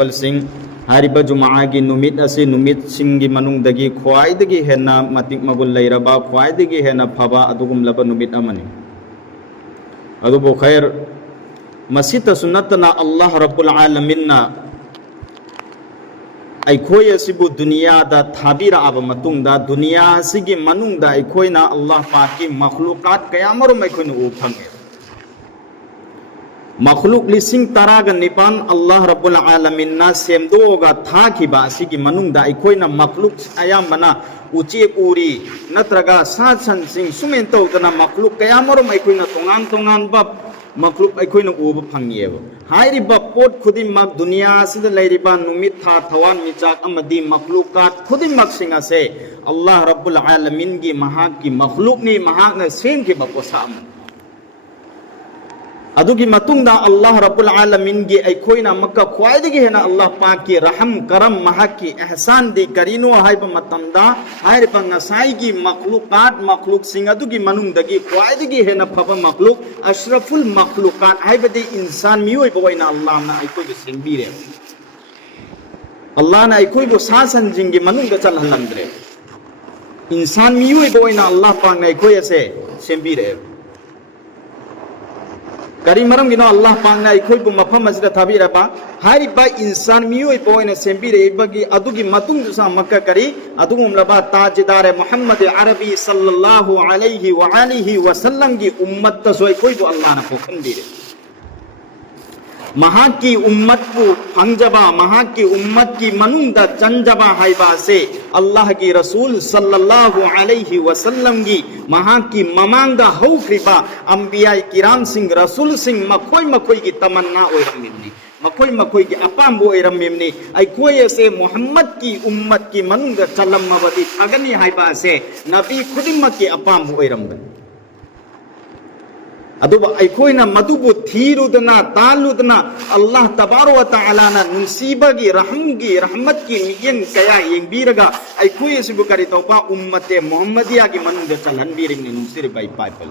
पाइपल सिंह हारिबा जुमागी नुमित असे नुमित सिंगी मनुंगदगी ख्वाइदगी हेना मतिक मगुल लेरबा ख्वाइदगी हेना फबा अदुगुमलबा नुमित अमनी अदुबो खैर मसीता सुन्नतना अल्लाह रब्बुल आलमीन अखोय असिबु दुनिया दा थाबिरा अब मतुंगदा दुनिया सिगी मनुंगदा अखोयना अल्लाह पाक की मखलूकात कयामरुम अखोयना उ फंगे मखलूक लिसिंग तरागा निपान अल्लाह रब्बुल आलमीन ना सेमदोगा थाखिबा असिगी मनुंगदा अखोयना मखलूक अयामना उचे उरी नत्रगा सात संसिंग सुमेन तौदना मखलूक कयामरुम अखोयना तोंगान तोंगान बा मखलूक अखोयना उब फंगिएबा हाइरिबा पोट खुदिमक दुनिया सिदा लैरिबा नुमित था थवान मिचाक अमदी मखलूकात खुदिमक सिंग असे अल्लाह रब्बुल आलमीन की महाक की मखलूक ने महाक ने सेम के बपोसाम अदुगी मतुंगदा अल्लाह रब्बुल आलमीन की अखोयना मक्का ख्वाइदगी हेना अल्लाह पाक की रहम करम महाक की एहसान दी करीनो हाइबा मतमदा हाइरिबा ngасai की मखलूकात मखलूक सिंग अदुगी मनुंगदगी ख्वाइदगी हेना फबा मखलूक अशरफुल मखलूकात हाइबदी इंसान मियोय बवैना अल्लाह ना अखोयबो सिंगबिरे अल्लाह ना अखोयबो सासन जिंगी मनुंगदा चलहलंद्रे इंसान मियोय बवैना अल्लाह पाक ना अखोयसे सिंगबिरे करी मरम गिनो अल्लाह पांगना इखोयबु मफम असिदा थाबिरबा हारिबा इंसान मियोय बोयना सेंबिरे इबगी अदुगी मतुंग दुसा मक्का करी अदुगुमलबा ताजदार मोहम्मद अरबी सल्लल्लाहु अलैहि व आलिहि वसल्लम की उम्मत तसोय कोयबु अल्लाह ना पोखंदिरे महाक की उम्मत को फंगजबा महाक की उम्मत की मनुंदा चंजबा हाइबा से अल्लाह की रसूल सल्लल्लाहु अलैहि वसल्लम की महाक की ममांगा हौक्रिबा अंबिया किराम सिंह रसूल सिंह मखोय मखोय की तमन्ना ओइरमिमनी मखोय मखोय की अपाम्बो ओइरमिमनी अखोय से मोहम्मद की उम्मत की मनुंदा चलमबदी अगनी हाइबा से नबी खुदिमत की अपाम्बो ओइरमगन अदुबा अखोयना मदुबु थीरुदना तालुदना अल्लाह तबारो व तआला ना नुसीबगी रहमगी रहमत की मियंग कया येंगबीरगा अखोयसिबु करि तौपा उम्मते मोहम्मदिया की मनुंग चलहनबीरिंग ने नुसिर बाई पाइपल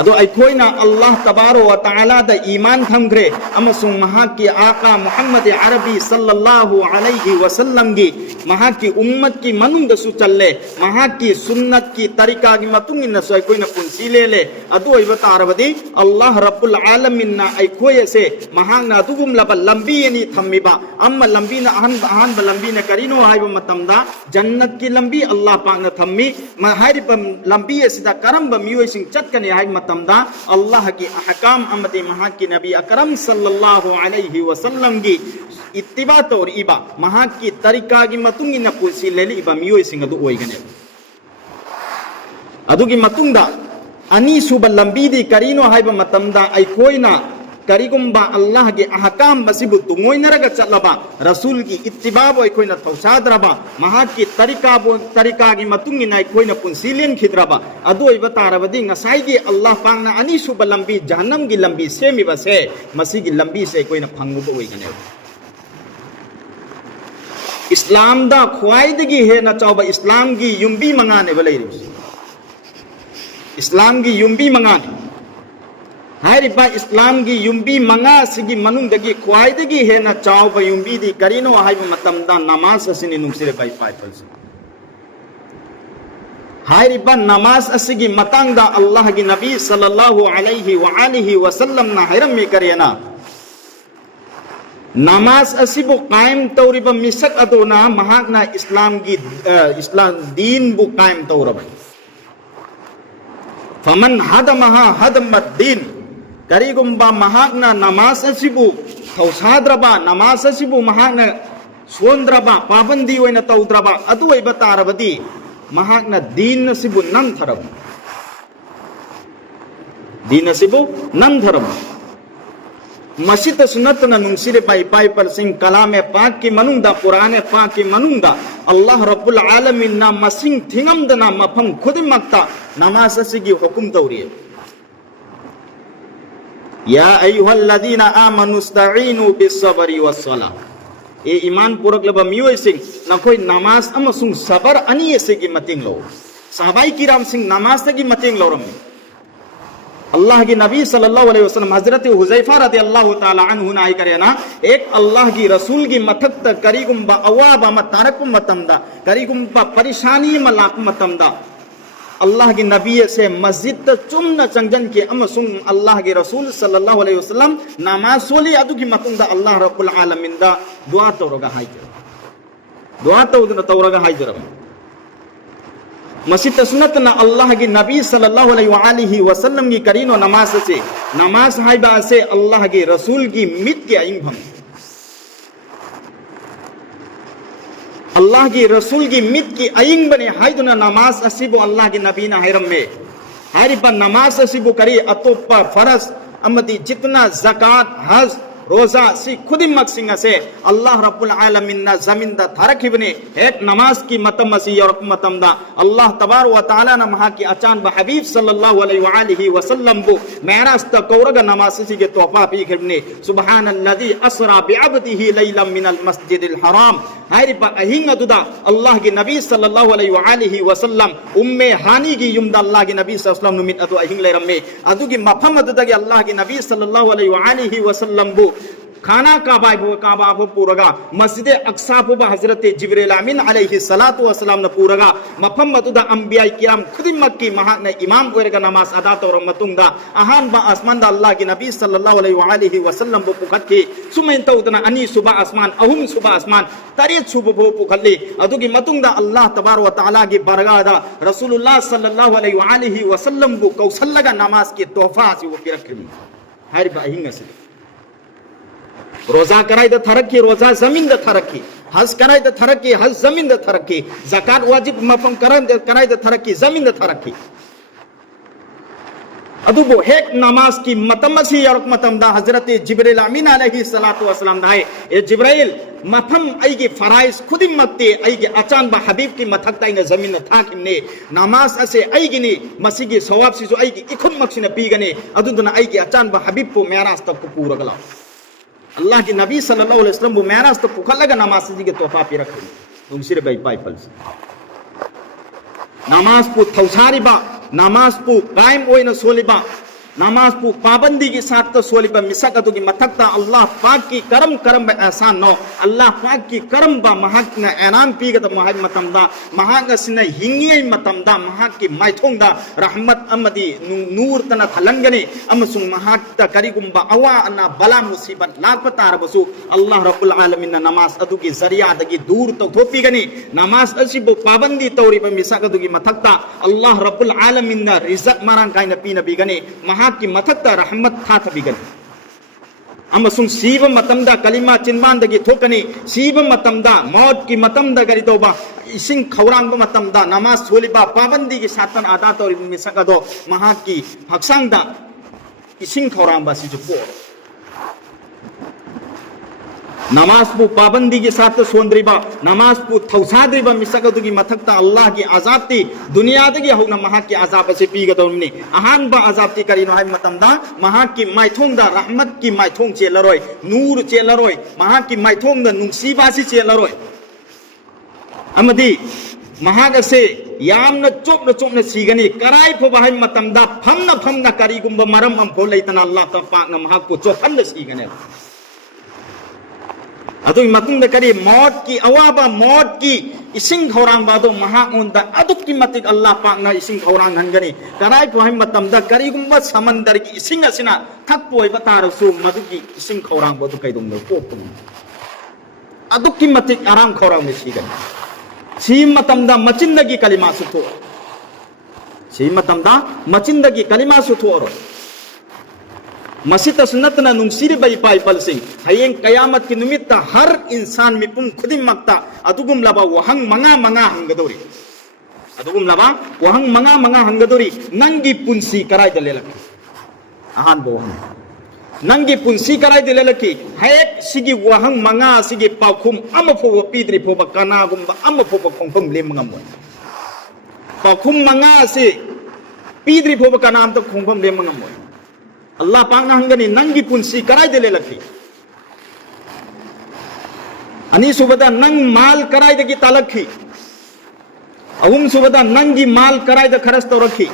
अदो अखोयना अल्लाह तबारो व तआला दा ईमान थमग्रे अमसुंग महाक की आका मोहम्मद अरबी सल्लल्लाहु अलैहि वसल्लम की महाक की उम्मत की मनुंग सु चल्ले महाक की सुन्नत की तरीका की मतुंग न सो कोई न पुंसी ले अदो इबतारबदी अल्लाह रब्बुल आलमीन ना अखोय से महाक ना दुगुम लब लंबी नि थम्मिबा अम्मा लंबी ना अहन लंबी न करिनो हाइबा मतमदा जन्नत की लंबी अल्लाह पाक न थम्मी हाइरिबा लंबी सिदा करम मियोय सिंग चटकने हाइ मतमदा अल्लाह की अहकाम अमदी महाक की नबी अकरम सल्लल्लाहु अलैहि वसल्लम की इत्तिबा तौर इबा महाक की तरीका की मतुंगी न पुसी लेली इबा मियोय सिंग अदु ओइगने अदुगी मतुंगदा अनी सुब लंबी दी करीनो हाइबा मतमदा अखोयना करीगुम्बा अल्लाह के अहकाम बसिबु तुंगोइनरगा चलबा रसूल की इत्तिबा बो अखोयना थौसाद्रबा महाक की तरीका की मतुंगी न अखोयना पुंसीलेन खिद्रबा अदु इबतारबदी ngасai की अल्लाह पांगना अनी सुब लंबी जहन्नम की लंबी सेमिबा से मसी की लंबी से अखोयना फंगबो ओइगने इस्लाम दा ख्वाइदगी है न चौबा इस्लाम की युम्बी मंगाने बले इस्लाम की युम्बी मंगाने हाइरिबा इस्लाम की युम्बी मंगा सिगी मनुंगदगी ख्वाइदगी है न चौबा युम्बी दी करीनो हाइब मतमदा नमाज असिनि नुंसिरे बाई पाइपल हाइरिबा नमाज असिगी मतंगदा अल्लाह की नबी सल्लल्लाहु अलैहि व आलिहि वसल्लम ना हैरम में करेना नमाज असिबु कायम तौरिबा मिसक अदोना महाकना इस्लाम की इस्लाम दीन बु कायम तौरब फमन हदमहा हदमत दीन करीगुम्बा महाकना नमाज असिबु थौसाद्रबा नमाज असिबु महाकना सोंद्रबा पाबंदी ओइना तौद्रबा अदु ओइबा तारबदी महाकना दीन असिबु नंथरब दीन असिबु नंथरब मस्जिद सुन्नत न नुंसिरे पाई पाई पर सिंह कलाम पाक की मनुंदा पुराने पाक की मनुंदा अल्लाह रब्बुल आलमीन ना मसिंग थिंगम दना मफम खुद मक्ता नमाज असिगी हुकुम तौरिए या अय्युहल्लज़ीना आमनुस्तईनु बिस्सब्रि वस्सलाह ए ईमान पुरक लब मियोय सिंह नखोय नमाज अमसुंग सबर अनि एसेगी मतिंग लो साहबाई किराम सिंह नमाज तगी मतिंग लोरम अल्लाह की नबी सल्लल्लाहु अलैहि वसल्लम हजरत हुज़ैफा रदियल्लाहु ताला अन्हु नाई करेना एक अल्लाह की रसूल की मथक करीगुंबा अवाबा मतारक मतमदा करीगुंबा परेशानी मलाक मतमदा अल्लाह की नबी से मस्जिद चुमना चंगजन के अमसुंग अल्लाह के रसूल सल्लल्लाहु अलैहि वसल्लम नमाज सोली अदुगी मतुंदा अल्लाह रब्बुल आलमीन दा दुआ तौरगा हाइजर दुआ तौरगा हाइजर मस्जिद सुन्नत न अल्लाह की नबी सल्लल्लाहु अलैहि वसल्लम की करीनो नमाज हाइबा से अल्लाह के रसूल की मित के इंभम अल्लाह की रसूल की मित की अयिंग बने हाइदुना नमाज असिबो अल्लाह की नबी ना हैरम में हारिबा नमाज असिबो करी अतोपा फरज अमदी जितना ज़कात हज रोजा सी खुदिमक सिंह से अल्लाह रब्बुल आलमीन ना जमीन दा थारखिबने एक नमाज की मतम मसी और मतम दा अल्लाह तबार व तआला ना महा की अचान ब हबीब सल्लल्लाहु अलैहि वसल्लम बो मेराज त कौरग नमाज सी के तोहफा पी खिबने सुबहानल्लज़ी अस्रा बिअब्दिही लैलम मिनल मस्जिदिल हराम हायरि ब अहिंग दुदा अल्लाह की नबी सल्लल्लाहु अलैहि वसल्लम उम्मे हानी की युमदा अल्लाह की नबी सल्लल्लाहु अलैहि वसल्लम नुमित अदु अहिंग लेरमे अदु की मफम अदुदा के अल्लाह की नबी सल्लल्लाहु अलैहि वसल्लम बो खाना काबा पूरगा मस्जिद अक्सा हजरत जिब्रील अमीन अलैहि सलातु वसलाम न पूरगा मफम मदुदा अंबिया किराम खुदिमक की महान इमाम ओरगा नमाज अदा तौर मतुंगदा अहान बा आसमान दा अल्लाह की नबी सल्लल्लाहु अलैहि वसल्लम बो पुखत की सुमैन तौदना अनि सुबह आसमान अहुम सुबह आसमान तरियत सुबह बो पुखल्ली अदुगी मतुंगदा अल्लाह तबार व तआला की बरगा दा रसूलुल्लाह सल्लल्लाहु अलैहि वसल्लम बो कौसलगा नमाज के तोहफा से वो पिरखिम हर बाहिंग से रोजा कराई द थरकी रोजा जमीन द थरकी हज कराई द थरकी हज जमीन द थरकी ज़कात वाजिब मफम कराई द थरकी जमीन द थरकी अदुबो हेक नमाज की मतमसी और मतमदा हजरत जिब्रील अमीन अलैहि सलातु वसलाम दाए ए जिब्रील मफम आइगे फराइज खुदी मत्ते आइगे अचान बा हबीब की मथकता इन जमीन था किने नमाज असे आइगे ने मसी के सवाब से जो आइगे इखुन मक्सिन पीगने अदुदना आइगे अचान बा हबीब को मेराज तक को पूरा गला अल्लाह के नबी सल्लल्लाहु अलैहि वसल्लम वो मेराज तो पुखलगा नमाज जी के तोहफा पे रखे तुमसिर भाई पाई फल से नमाज पु थौसारिबा नमाज पु कायम ओइना सोलिबा नमाज पु पाबंदी के साथ तो सोलिबा मिसक अदु की मथकता अल्लाह पाक की करम बा एहसान नो अल्लाह पाक की करम बा महक न एनाम पीगत महक मतमदा महक सिन हिंगिय मतमदा महक की माइथोंदा रहमत अमदी नूर तना थलंगने अमसुं महक त करिगुंबा अवा अना बला मुसीबत लापता रबसु अल्लाह रब्बुल आलमीन नमाज अदु की जरिया दगी दूर तो थोपीगनी नमाज असिबो पाबंदी तौरी बा मिसक अदु की मथकता अल्लाह रब्बुल आलमीन रिज़क मारंग काइन पीना बीगने की मथकता रहमत था बिगन अमसुंग सीब मतमदा कलिमा चिन्बान दगी थोकनी सीब मतमदा मौत की मतमदा गरी तोबा इसिंग खौरांग मतमदा नमाज सोलिबा पाबंदी की सातन आदा तौर मिसकदो महा की हक्सांगदा इसिंग खौरांग बासी जो नमाज पु पाबंदी के साथ सोंद्रिबा नमाज पु थौसाद्रिबा मिसकदु की मथकता अल्लाह की आजाब ती दुनिया दगी हौना महा की आजाब से पीगदौनी अहान बा आजाब ती करिनो हाय मतमदा महा की माइथोंग दा रहमत की माइथोंग चेलरोय नूर चेलरोय महा की माइथोंग दा नुंसीबासी चेलरोय अमदी महागसे यामना चोपना सीगनी कराई फो बाहाय मतमदा फमना करीगुंबा मरम हम फो लेतना अल्लाह ता पाक न महा को चोफन सीगने अदु मतुंग करी मौत की अवाबा मौत की इसिंग खौरांग बादो महाउंदा अदुक की मतिक अल्लाह पाक ना इसिंग खौरांग हंगनी कराई पोहिम मतमदा करीगुंबा समंदर की इसिंग असिना थक पोय बतारसु मदु की इसिंग खौरांग बादो कैदुम नो पोकुम अदुक की मतिक आराम खौरांग में सीगन सी मतमदा मचिंदगी कलिमा सुथो सी मतमदा मचिंदगी कलिमा सुथो मसीत सुन्नतना नुंसिर बाई पाई पलसिंग हयेंग कयामत की निमित्त हर इंसान मिपुम खुदिम मक्ता अदुगुम लबा वहंग मंगा हंगदोरी अदुगुम लबा वहंग मंगा हंगदोरी नंगी पुंसी कराय दलेलकी आहान बो नंगी पुंसी कराय दलेलकी हयेक सिगी वहंग मंगा सिगी पाखुम अमफो पीद्रि फो बकना गुम अमफो खोंफम लेमंगम पाखुम मंगा से पीद्रि फो बकना am तो खोंफम लेमंगम अल्लाह पाक ना हंगनी नंगी पुंसी कराय दिले लखी अनि सुबदा नंग माल कराय दगी तालखी अहुम सुबदा नंगी माल कराय द खरस तो रखी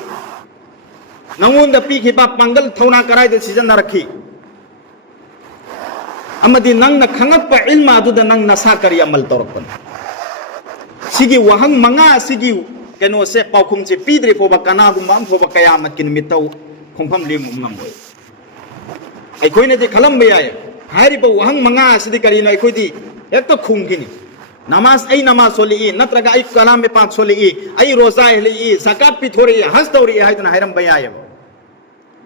नंगोंद पीखिबा पांगल थौना कराइद सिजनरखी अमदी नंगना खंगप्पा इल्मा अदुदा नंग नसा करी अमल तौरपन सिगी वहंग मंगा सिगी केनो से पाउखुम से पीद्रे फोबा कनागुम फोबा कयामत किन मितौ खोंफम लेमु ngamboi अखोइने दि खलम बयाय हारिबा वहंग मंगा सिदि करिनो अखोइदि एकतो खुंगिनी नमाज आई नमाज सोली नत्रगा आई कलाम में पाक सोली आई रोजा हेली ज़कात पिथोरी हज तौरी हाइदना हायरम बयाय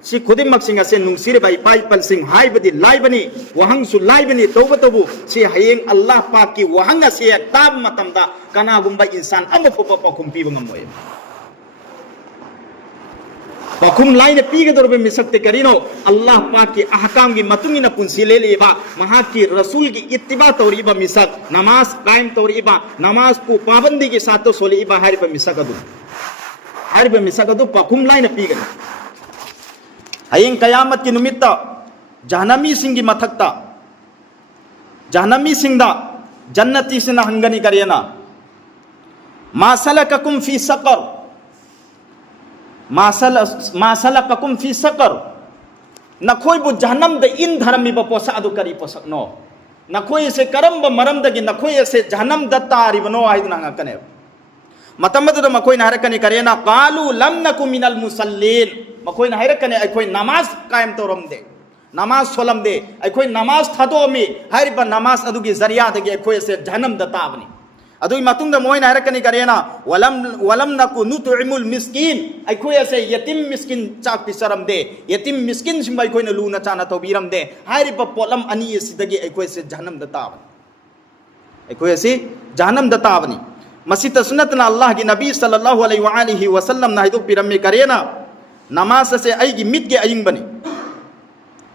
सी खुदिमक सिंग असे नुंगसिर बाई पाई पल सिंग हाइबदि लाइबनी वहंग सु लाइबनी तौब तबु सी हयेंग अल्लाह पाक की वहंग असे ताब मतमदा कनागुंबा इंसान अमफोप पखुम पीब ngamboi पखुम लाइन पीगदोरबे मिसक्ते करिनो अल्लाह पाक की अहकाम की मतुंगिना पुंसी ले लेबा महा की रसूल की इत्तिबा तौरीबा मिसक नमाज कायम तौरीबा नमाज को पाबंदी के साथ तो सोलीबा हारिबा मिसकदु पखुम लाइन पीगन हयेंग कयामत की नुमित्ता जहन्नमी सिंगी मथक्ता जहन्नमी सिंगदा जन्नती सिना हंगनी करियना मा सलककुम फी सकर मासलककुम फी सकर नखोई बु जहन्नम द इन धर्मी ब पोसा अदु करी पोसक नो नखोई से करम ब मरम दगी नखोई से जहन्नम दत्तारी बनो आइदना ngakane मतमद द मखोई ना हरकने करेना कालू लम नकु मिनल मुसल्लीन मखोई ना हरकने अखोई नमाज कायम तोरम दे नमाज सोलम दे अखोई नमाज थादो मी हरिबा नमाज अदु की जरिया दगी अखोई से जहन्नम दत्ताबनी अदुई मतुंग द मोइन हरकनी करेना वलम नकु नुतुइमुल मिस्किन अखोय से यतीम मिस्किन चाक पिसरम दे यतीम मिस्किन सिम अखोय न लूना चाना तौबीरम दे हारिबा पोलम अनि सिदगी अखोय से जहन्नम दताबन अखोय से जहन्नम दताबनी मसित सुन्नतना अल्लाह की नबी सल्लल्लाहु अलैहि वसल्लम ना हिदु पिरमे करेना नमाज से आईगी मित के अयिंग बनी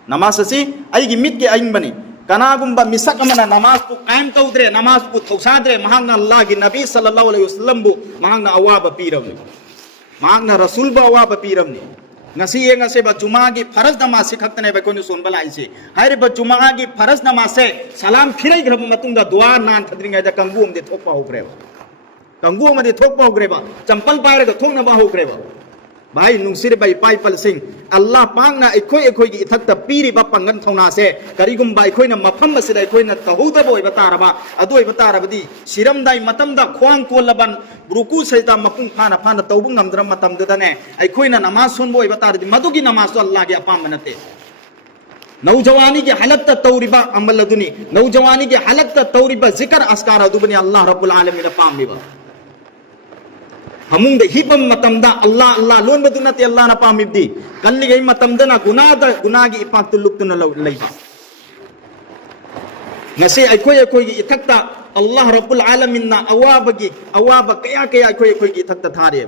नमाज से आईगी मित के अयिंग बनी कनागुंबा मिसक अमना नमाज को कायम तौद्रे नमाज को थौसाद्रे महांगना अल्लाह की नबी सल्लल्लाहु अलैहि वसल्लम बु महांगना अवाब पीरमनी महांगना रसूल बु अवाब पीरमनी ngasi ye ngase ba जुमा की फरज नमाज से खक्तने बे कोन सोन बलाई से हारे बा जुमा की फरज नमाज से सलाम फिरै ग्रब मतुंग दा दुआ नान थद्रिंग दा कंगुम दे थोपा होग्रे कंगुम दे थोपा होग्रे बा चंपल पारे दा थोंग ना बा होग्रे बा भाई नुंसिर बाई पाई पल सिंह अल्लाह पांगना अखोई की इथक पीरी पंगन थौना से करीगुम अखोइना मफम असिदा अखोइना तहुदब ओइबा तारबा अदु ओइबा तारबदी सिरमदाई मतमदा ख्वांग कोलबन रुकू सैदा मपुंग फाना फाना तौबु ngमद्रम मतमदने अखोइना नमाज सुनबो ओइबा तारदी मदुगी नमाज तो अल्लाह के अपाम नते नौजवानी की हालत तौरीबा अमल अदुनी नौजवानी की हालत तौरीबा जिक्र अस्कार अदुबनी अल्लाह रब्बुल आलमीन पामिबा हमूंग दे हिपम मतमदा अल्लाह अल्लाह लोन बदुनते अल्लाह ना पामिबदी कल्ली गई मतमदना गुना की इपाक लुक्तुना लैबा ngase अखोई की इथक्ता अल्लाह रब्बुल आलमीन ना अवाब कया अखोई की इथक्ता थारे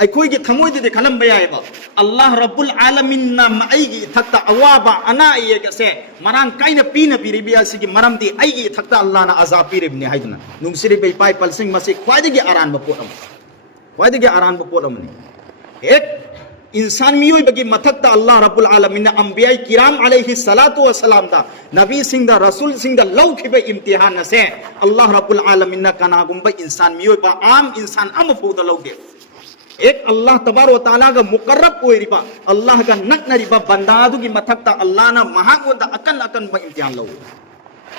अखोई की थमोई दे खलम बयायबा अल्लाह रब्बुल आलमीन ना मई की इथक्ता अवाब अना ये गसे मरांग काइना पीना पिरिबिया सिगी मरम दी आई की इथक्ता अल्लाह ना अजाब पिरिबने हाइदना नुंगसिरि बे पाई पलसिंग मसे ख्वादिगी आरान बपोरम वायदे आरान बपोलमनी एक इंसान मियोई बगी मथक्ता अल्लाह रब्बुल आलमीन अंबिया किराम अलैहि सलातु व सलाम दा नबी सिंह दा रसूल सिंह दा लौखिबे इम्तिहान से अल्लाह रब्बुल आलमीन कनागुंबा इंसान मियोई बा आम इंसान अम फौदा लौगे एक अल्लाह तबार व तआला का मुकर्रब ओइरिबा अल्लाह का नकनरिबा बंदादु की मथक्ता अल्लाह ना महागोदा अकन बा इम्तिहान लौ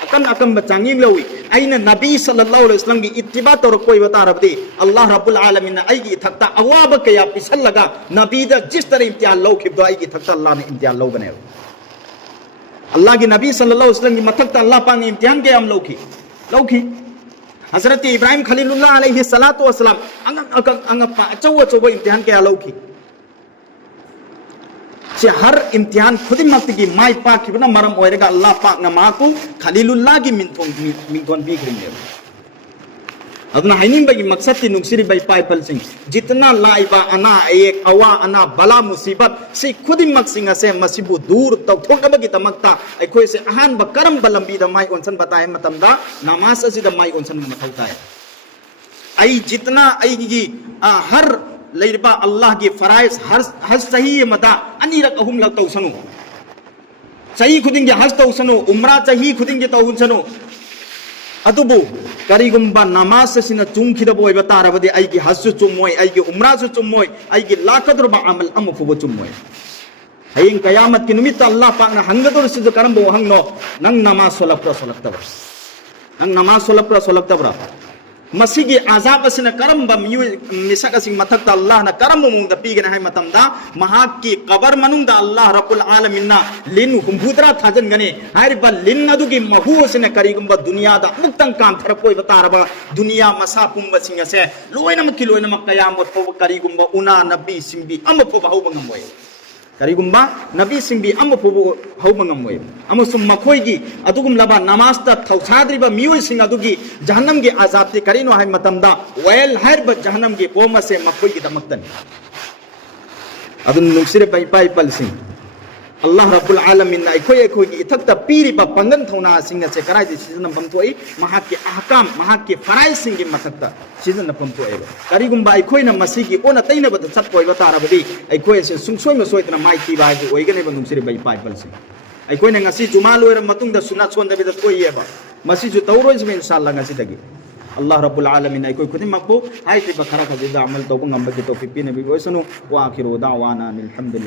अकन बचांगिंग लवी आइना नबी सल्लल्लाहु अलैहि वसल्लम की इत्तिबा तौर कोई बता रबदी अल्लाह रब्बुल आलमीन आई की थकता अवाब कया पिसल लगा नबी दा जिस तरह इम्तिहान लो खिब आई की थकता अल्लाह ने इम्तिहान लो बने अल्लाह की नबी सल्लल्लाहु अलैहि वसल्लम की मथकता अल्लाह पाक ने इम्तिहान के हम लौखी हजरत इब्राहिम खलीलुल्लाह अलैहि सलातु व सलाम अंग चौ इम्तिहान के लौखी से हर इम्तिहान खुदिमत की माई पाक की बना मरम ओरेगा अल्लाह पाक न माकु खलीलुल्लाह की मिंथोन भी करेंगे अदना हाइनिंग बगी मकसद ती नुक्सिरी बाई पाइपल सिंह जितना लाइबा अना एक अवा अना बला मुसीबत से खुदिमत सिंह से मसीबु दूर तौथोकब की तमकता अखोय से अहान बकरम बलंबी द माई ओनसन बताए मतमदा नमाज से द माई ओनसन मथौता है आई जितना आई की हर लेरबा अल्लाह की फराइज हज सही मदा अनीरक अहुम लग तौसनु सही खुदिंगे हज तौसनु उम्रा सही खुदिंगे तौसनु अदुबु करिगुम्बा नमाज सिना चुमखिदब ओइबा तारबदि आइगी हजु चुमोय आइगी उम्राजु चुमोय आइगी लाकद्रबा अमल अमुफुबु चुमोय हयिंग कयामत की नुमित अल्लाह पाकना हंगदुर सिजु करंबो हंगनो नंग नमाज सोलक्प्रा सोलक्तबरा नंग नमाज सोलक्प्रा सोलक्तबरा मसीगी आजाब असिना करंबा मिसक असिंग मथक्ता अल्लाह ना करंबो मुंगदा पीगना है मतमदा महाकी कबर मनुंगदा अल्लाह रब्बुल आलमीन लिन हुंबुद्रा थाजन गने हारिबा लिन अदुगी महु असिना करिगुंबा दुनियादा मुक्तंग काम थरपोय बतारबा दुनिया मसा पुंबा सिंग से लोइनमक लोइनमक कयामत फो करिगुंबा उना नबी सिंबी अमफो बाहुबंगमोय करिगुंबा नबी सिंबी अमफो हौबंगमोय अमसुम मखोयगी अदुगुम लबा नमाजता थौसाद्रिबा मियोय सिंग अदुगी जहन्नम गे आजाबते करिनो हाय मतमदा वेल हायरबा जहन्नम गे पोमसे मखोयगी दमक्तन अदुन नुसिरे पाई पाई पलसिंग अल्लाह रब्बुल आलमीन ना अखोय की इथक्ता पीरिबा पंगन थौना सिंग से करायदि सिजन बमथोई महाके अहकाम महाके फराइ सिंग मथक्ता सिजन बमथोएबा करिगुंबा अखोयना मसीगी ओना तैनबद चटपोइबा तारबदि अखोय से सुंगसोय मसोयतना माइकी बायदि ओइगनेबा नुसिरे बाई पाई पलसिंग अखोयना ngasi जुमा लोइर मतुंगदा सुना सोंदबेदा तोइएबा मसी जु तौरोइजमे इंशाअल्लाह ngasi दगी अल्लाह रब्बुल आलमीन अखोय खुदिमकबो हाइत्रिबा खरा खजिदा अमल तौबा ngambagi तौफीक पिनबि ओइसनु वा आखिरु दावाना अल्हम्दुलिल्लाह।